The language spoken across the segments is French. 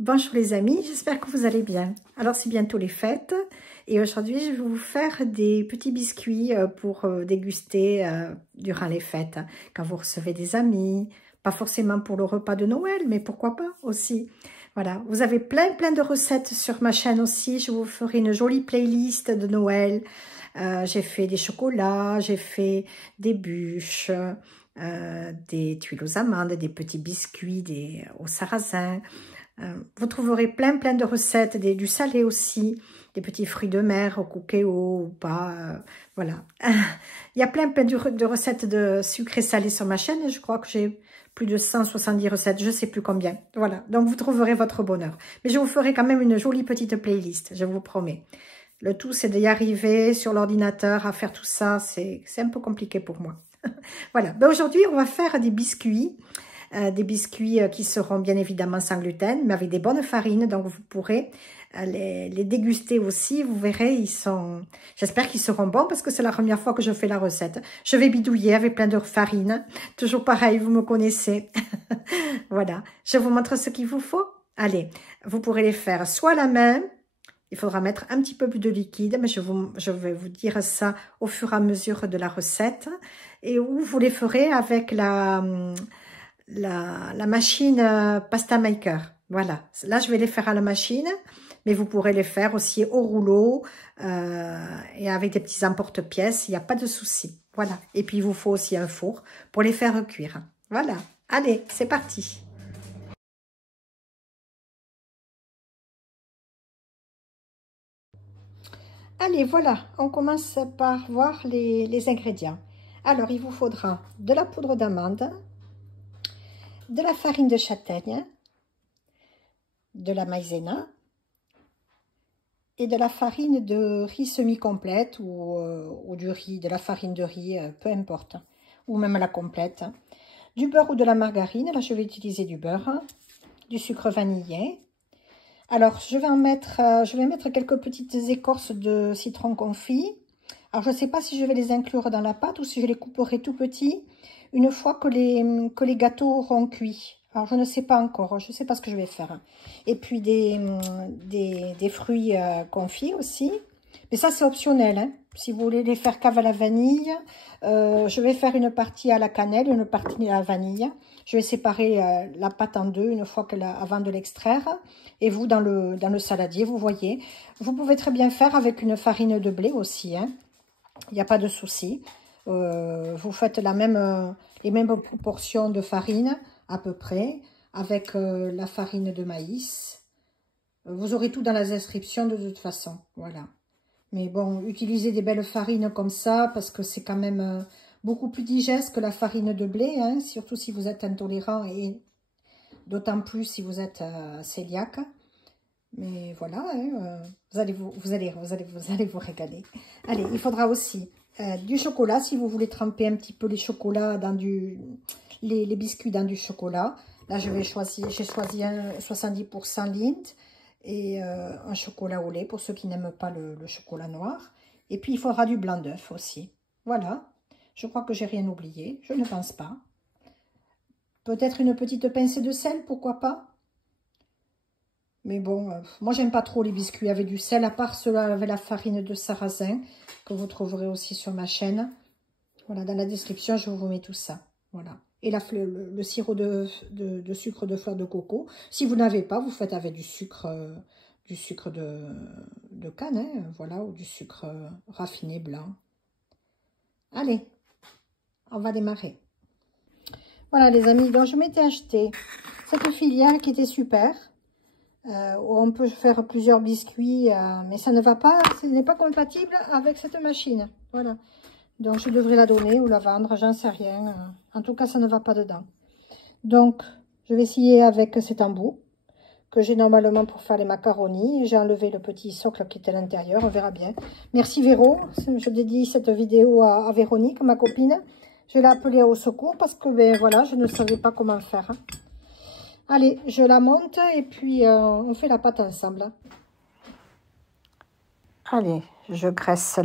Bonjour les amis, j'espère que vous allez bien. Alors c'est bientôt les fêtes et aujourd'hui je vais vous faire des petits biscuits pour déguster durant les fêtes. Quand vous recevez des amis, pas forcément pour le repas de Noël, mais pourquoi pas aussi. Voilà, vous avez plein de recettes sur ma chaîne aussi. Je vous ferai une jolie playlist de Noël. J'ai fait des chocolats, j'ai fait des bûches, des tuiles aux amandes, des petits biscuits au sarrasin. Vous trouverez plein de recettes, du salé aussi, des petits fruits de mer au cookéo ou pas, voilà. Il y a plein de recettes de sucré salé sur ma chaîne et je crois que j'ai plus de 170 recettes, je sais plus combien. Voilà, donc vous trouverez votre bonheur. Mais je vous ferai quand même une jolie petite playlist, je vous promets. Le tout, c'est d'y arriver sur l'ordinateur à faire tout ça, c'est un peu compliqué pour moi. Voilà, ben aujourd'hui, on va faire des biscuits. Des biscuits qui seront bien évidemment sans gluten, mais avec des bonnes farines, donc vous pourrez les déguster aussi. Vous verrez, j'espère qu'ils seront bons parce que c'est la première fois que je fais la recette. Je vais bidouiller avec plein de farine, toujours pareil, vous me connaissez. Voilà, je vous montre ce qu'il vous faut. Allez, vous pourrez les faire soit à la main, il faudra mettre un petit peu plus de liquide, mais je vais vous dire ça au fur et à mesure de la recette, et ou vous les ferez avec la machine pasta maker. Voilà, là je vais les faire à la machine, mais vous pourrez les faire aussi au rouleau et avec des petits emporte-pièces, il n'y a pas de souci. Voilà, et puis il vous faut aussi un four pour les faire cuire. Voilà, allez, c'est parti. Allez, voilà, on commence par voir les ingrédients. Alors, il vous faudra de la poudre d'amande, de la farine de châtaigne, de la maïzena et de la farine de riz semi-complète ou du riz, de la farine de riz, peu importe, ou même la complète. Du beurre ou de la margarine, là je vais utiliser du beurre, du sucre vanillé. Alors je vais mettre quelques petites écorces de citron confit. Alors je ne sais pas si je vais les inclure dans la pâte ou si je les couperai tout petits une fois que les gâteaux auront cuit. Alors, je ne sais pas encore, je ne sais pas ce que je vais faire. Et puis, des fruits confits aussi. Mais ça, c'est optionnel, hein. Si vous voulez les faire cave à la vanille, je vais faire une partie à la cannelle, une partie à la vanille. Je vais séparer la pâte en deux une fois avant de l'extraire. Et vous, dans le saladier, vous voyez. Vous pouvez très bien faire avec une farine de blé aussi, hein. Il n'y a pas de souci. Vous faites les mêmes proportions de farine, à peu près, avec la farine de maïs. Vous aurez tout dans la description de toute façon. Voilà. Mais bon, utilisez des belles farines comme ça, parce que c'est quand même beaucoup plus digeste que la farine de blé, hein, surtout si vous êtes intolérant et d'autant plus si vous êtes cœliaque. Mais voilà, hein, vous allez vous régaler. Allez, il faudra aussi du chocolat, si vous voulez tremper un petit peu les chocolats dans les biscuits dans du chocolat. Là, j'ai choisi un 70% Lindt et un chocolat au lait pour ceux qui n'aiment pas le chocolat noir. Et puis, il faudra du blanc d'œuf aussi. Voilà, je crois que j'ai rien oublié, je ne pense pas. Peut-être une petite pincée de sel, pourquoi pas? Mais bon, moi j'aime pas trop les biscuits avec du sel, à part ceux-là avec la farine de sarrasin, que vous trouverez aussi sur ma chaîne. Voilà, dans la description, je vous mets tout ça. Voilà. Et le sirop de sucre de fleur de coco. Si vous n'avez pas, vous faites avec du sucre de canne, hein, voilà, ou du sucre raffiné blanc. Allez, on va démarrer. Voilà les amis, donc je m'étais acheté cette filiale qui était super. Où on peut faire plusieurs biscuits, mais ça ne va pas, ce n'est pas compatible avec cette machine. Voilà. Donc, je devrais la donner ou la vendre, j'en sais rien. En tout cas, ça ne va pas dedans. Donc, je vais essayer avec cet embout que j'ai normalement pour faire les macaronis. J'ai enlevé le petit socle qui était à l'intérieur, on verra bien. Merci Véro, je dédie cette vidéo à Véronique, ma copine. Je l'ai appelée au secours parce que, ben voilà, je ne savais pas comment faire. Allez, je la monte et puis on fait la pâte ensemble. Allez, je graisse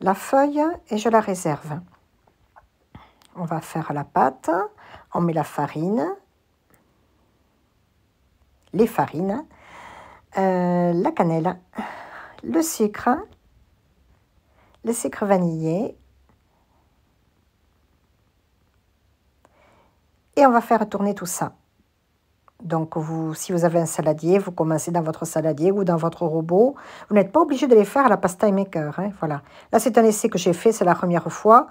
la feuille et je la réserve. On va faire la pâte, on met la farine. les farines, la cannelle, le sucre vanillé. Et on va faire tourner tout ça. Donc, si vous avez un saladier, vous commencez dans votre saladier ou dans votre robot. Vous n'êtes pas obligé de les faire à la pasta maker. Hein, voilà. Là, c'est un essai que j'ai fait, c'est la première fois.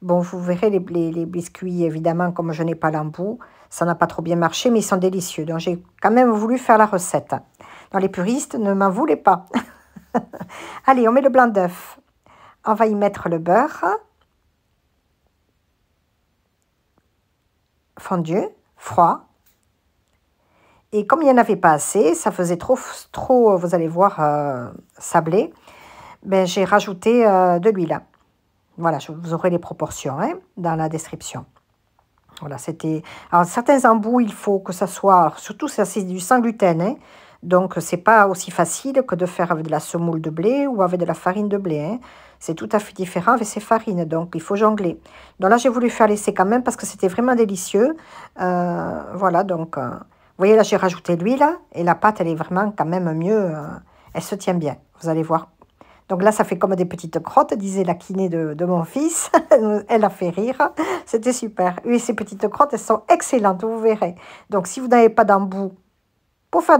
Bon, vous verrez les biscuits, évidemment, comme je n'ai pas l'embout. Ça n'a pas trop bien marché, mais ils sont délicieux. Donc, j'ai quand même voulu faire la recette. Dans les puristes, ne m'en voulez pas. Allez, on met le blanc d'œuf. On va y mettre le beurre fondu, froid. Et comme il n'y en avait pas assez, ça faisait trop vous allez voir, sablé, ben, j'ai rajouté de l'huile. Voilà, vous aurez les proportions hein, dans la description. Voilà, c'était... Alors, certains embouts, il faut que ça soit... Surtout, c'est du sans gluten, hein, donc c'est pas aussi facile que de faire avec de la semoule de blé ou avec de la farine de blé. Hein. C'est tout à fait différent avec ces farines, donc il faut jongler. Donc là, j'ai voulu faire l'essai quand même parce que c'était vraiment délicieux. Voilà, donc... vous voyez, là, j'ai rajouté l'huile et la pâte, elle est vraiment quand même mieux. Elle se tient bien, vous allez voir. Donc là, ça fait comme des petites crottes, disait la kiné de mon fils. Elle a fait rire. C'était super. Et ces petites crottes, elles sont excellentes, vous verrez. Donc, si vous n'avez pas d'embout pour faire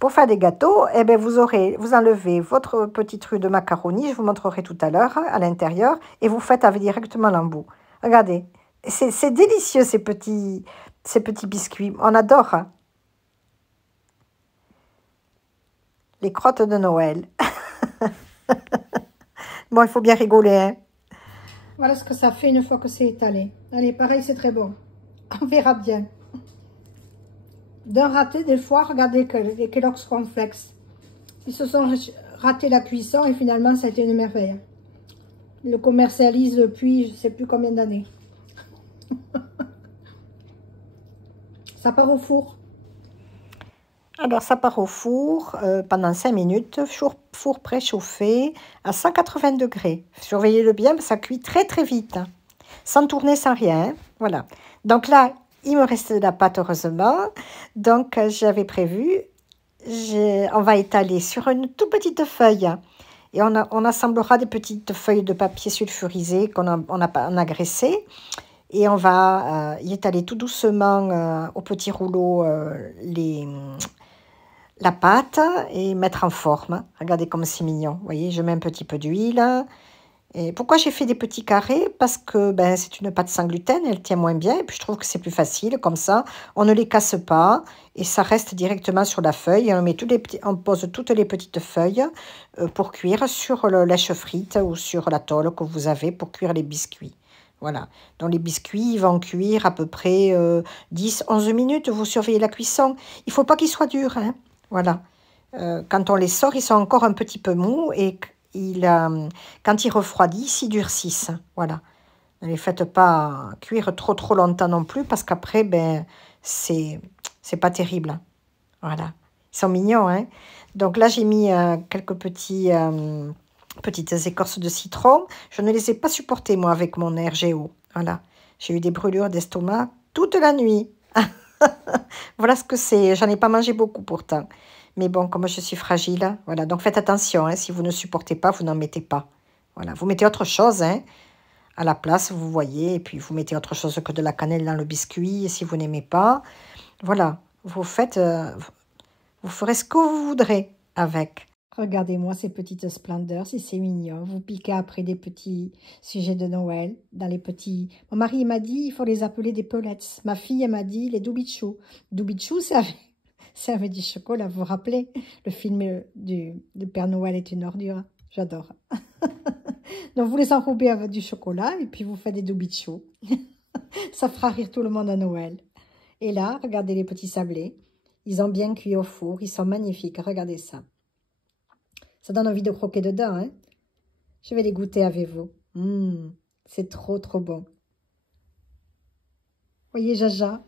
pour faire des gâteaux, eh bien, vous enlevez votre petite rue de macaroni, je vous montrerai tout à l'heure, à l'intérieur, et vous faites avec directement l'embout. Regardez, c'est délicieux, ces petits biscuits. On adore. Hein. Les crottes de Noël. Bon, il faut bien rigoler. Hein. Voilà ce que ça fait une fois que c'est étalé. Allez, pareil, c'est très bon. On verra bien. D'un raté, des fois, regardez que les Kellogg's Cornflakes. Ils se sont ratés la cuisson et finalement, ça a été une merveille. Ils le commercialisent depuis je ne sais plus combien d'années. Ça part au four. Alors, ça part au four pendant 5 minutes, four préchauffé à 180 degrés. Surveillez-le bien, ça cuit très très vite, hein, sans tourner, sans rien. Hein, voilà. Donc là, il me reste de la pâte, heureusement. Donc, j'avais prévu, on va étaler sur une toute petite feuille. Hein, et on assemblera des petites feuilles de papier sulfurisé qu'on a graissées. Et on va y étaler tout doucement au petit rouleau la pâte et mettre en forme. Regardez comme c'est mignon. Vous voyez, je mets un petit peu d'huile. Et pourquoi j'ai fait des petits carrés? Parce que ben, c'est une pâte sans gluten, elle tient moins bien. Et puis je trouve que c'est plus facile. Comme ça, on ne les casse pas. Et ça reste directement sur la feuille. Et on pose toutes les petites feuilles pour cuire sur le lèche-frite ou sur la tôle que vous avez pour cuire les biscuits. Voilà, donc les biscuits ils vont cuire à peu près 10-11 minutes, vous surveillez la cuisson. Il ne faut pas qu'ils soient durs, hein. Voilà. Quand on les sort, ils sont encore un petit peu mous et quand ils refroidissent, ils durcissent. Voilà. Ne les faites pas cuire trop longtemps non plus parce qu'après, ben, c'est pas terrible. Voilà. Ils sont mignons, hein. Donc là, j'ai mis quelques petites écorces de citron. Je ne les ai pas supportées, moi, avec mon RGO. Voilà. J'ai eu des brûlures d'estomac toute la nuit. Voilà ce que c'est. J'en ai pas mangé beaucoup pourtant. Mais bon, comme je suis fragile, voilà. Donc faites attention. Hein. Si vous ne supportez pas, vous n'en mettez pas. Voilà. Vous mettez autre chose hein, à la place, vous voyez. Et puis vous mettez autre chose que de la cannelle dans le biscuit. Et si vous n'aimez pas, voilà. Vous ferez ce que vous voudrez avec. Regardez-moi ces petites splendeurs, si c'est mignon. Vous piquez après des petits sujets de Noël, dans les petits... Mon mari m'a dit, il faut les appeler des pellets. Ma fille m'a dit, les doubichous. Doubichous, c'est avec du chocolat, vous vous rappelez? Le film du Père Noël est une ordure. J'adore. Donc, vous les enrobez avec du chocolat et puis vous faites des doubichous. Ça fera rire tout le monde à Noël. Et là, regardez les petits sablés. Ils ont bien cuit au four. Ils sont magnifiques. Regardez ça. Ça donne envie de croquer dedans, hein. Je vais les goûter avec vous. C'est trop bon. Voyez Jaja.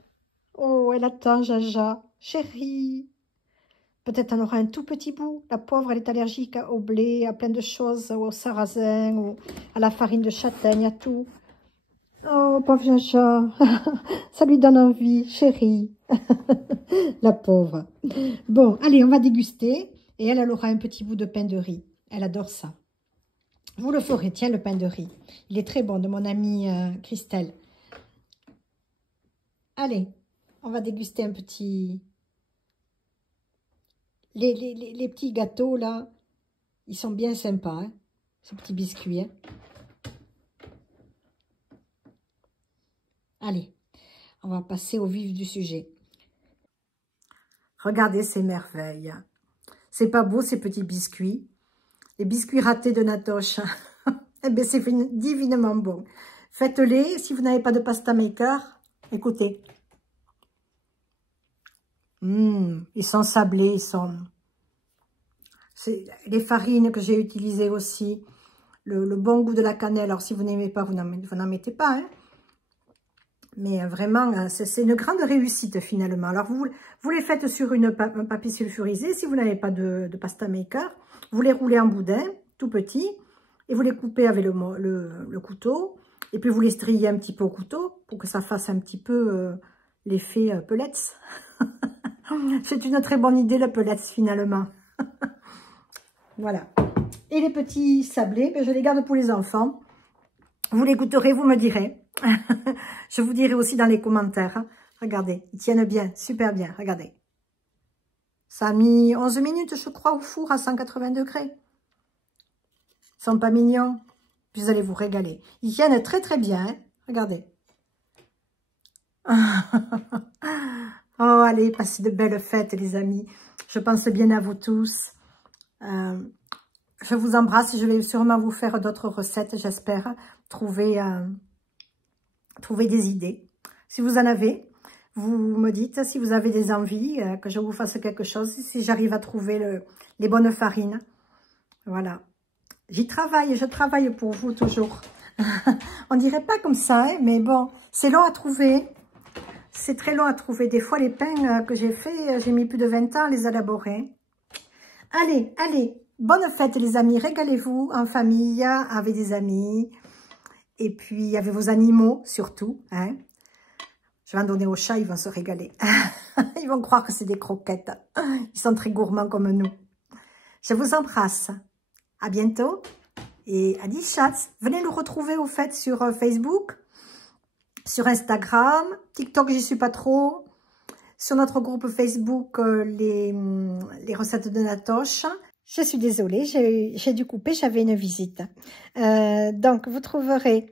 Oh, elle attend Jaja. Chérie. Peut-être en aura un tout petit bout. La pauvre, elle est allergique au blé, à plein de choses, au sarrasin, à la farine de châtaigne, à tout. Oh, Oh, pauvre Jaja. Ça lui donne envie, chérie. La pauvre. Bon, allez, on va déguster. Et elle aura un petit bout de pain de riz. Elle adore ça. Vous le ferez, tiens, le pain de riz. Il est très bon, de mon amie Christelle. Allez, on va déguster un petit... Les petits gâteaux, là, ils sont bien sympas, hein, ces petits biscuits. Hein. Allez, on va passer au vif du sujet. Regardez ces merveilles. C'est pas beau, ces petits biscuits. Les biscuits ratés de Natoche. Eh bien, c'est divinement bon. Faites-les. Si vous n'avez pas de pasta maker, écoutez. Ils sont sablés, ils sont... Les farines que j'ai utilisées aussi. Le bon goût de la cannelle. Alors, si vous n'aimez pas, vous n'en mettez pas. Hein. Mais vraiment, c'est une grande réussite finalement. Alors, vous les faites sur un papier sulfurisé. Si vous n'avez pas de pasta maker, vous les roulez en boudin, tout petit. Et vous les coupez avec le couteau. Et puis, vous les striez un petit peu au couteau pour que ça fasse un petit peu l'effet pellets. C'est une très bonne idée, la pellets, finalement. Voilà. Et les petits sablés, ben, je les garde pour les enfants. Vous les goûterez, vous me direz. Je vous dirai aussi dans les commentaires. Regardez, ils tiennent bien, super bien, regardez. Ça a mis 11 minutes, je crois, au four à 180 degrés. Ils sont pas mignons. Puis vous allez vous régaler. Ils tiennent très très bien, hein. Regardez. Oh, allez, passez de belles fêtes, les amis. Je pense bien à vous tous. Je vous embrasse. Je vais sûrement vous faire d'autres recettes, j'espère. Trouver des idées. Si vous en avez, vous me dites. Si vous avez des envies, que je vous fasse quelque chose. Si j'arrive à trouver les bonnes farines. Voilà. J'y travaille, je travaille pour vous toujours. On dirait pas comme ça, hein, mais bon, c'est long à trouver. C'est très long à trouver. Des fois, les pains que j'ai fait, j'ai mis plus de 20 ans à les élaborer. Allez, allez, bonne fête les amis. Régalez-vous en famille, avec des amis. Et puis, avec vos animaux, surtout. Hein. Je vais en donner aux chats, ils vont se régaler. Ils vont croire que c'est des croquettes. Ils sont très gourmands comme nous. Je vous embrasse. À bientôt et à 10 chats. Venez nous retrouver au fait sur Facebook, sur Instagram, TikTok, j'y suis pas trop. Sur notre groupe Facebook, les recettes de Natoche. Je suis désolée, j'ai dû couper, j'avais une visite. Donc, vous trouverez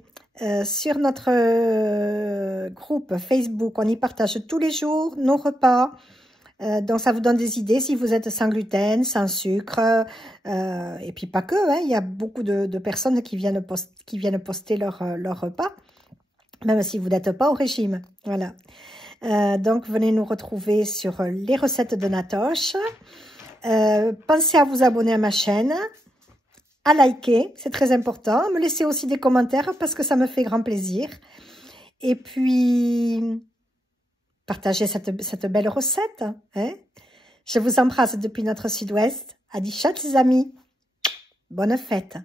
sur notre groupe Facebook, on y partage tous les jours nos repas. Donc, ça vous donne des idées si vous êtes sans gluten, sans sucre, et puis pas que, hein, il y a beaucoup de personnes qui viennent poster leur repas, même si vous n'êtes pas au régime, voilà. Donc, venez nous retrouver sur les recettes de Natoche. Pensez à vous abonner à ma chaîne, à liker, c'est très important, me laisser aussi des commentaires parce que ça me fait grand plaisir. Et puis... partagez cette belle recette. Hein? Je vous embrasse depuis notre sud-ouest. À 10 chats, les amis. Bonne fête.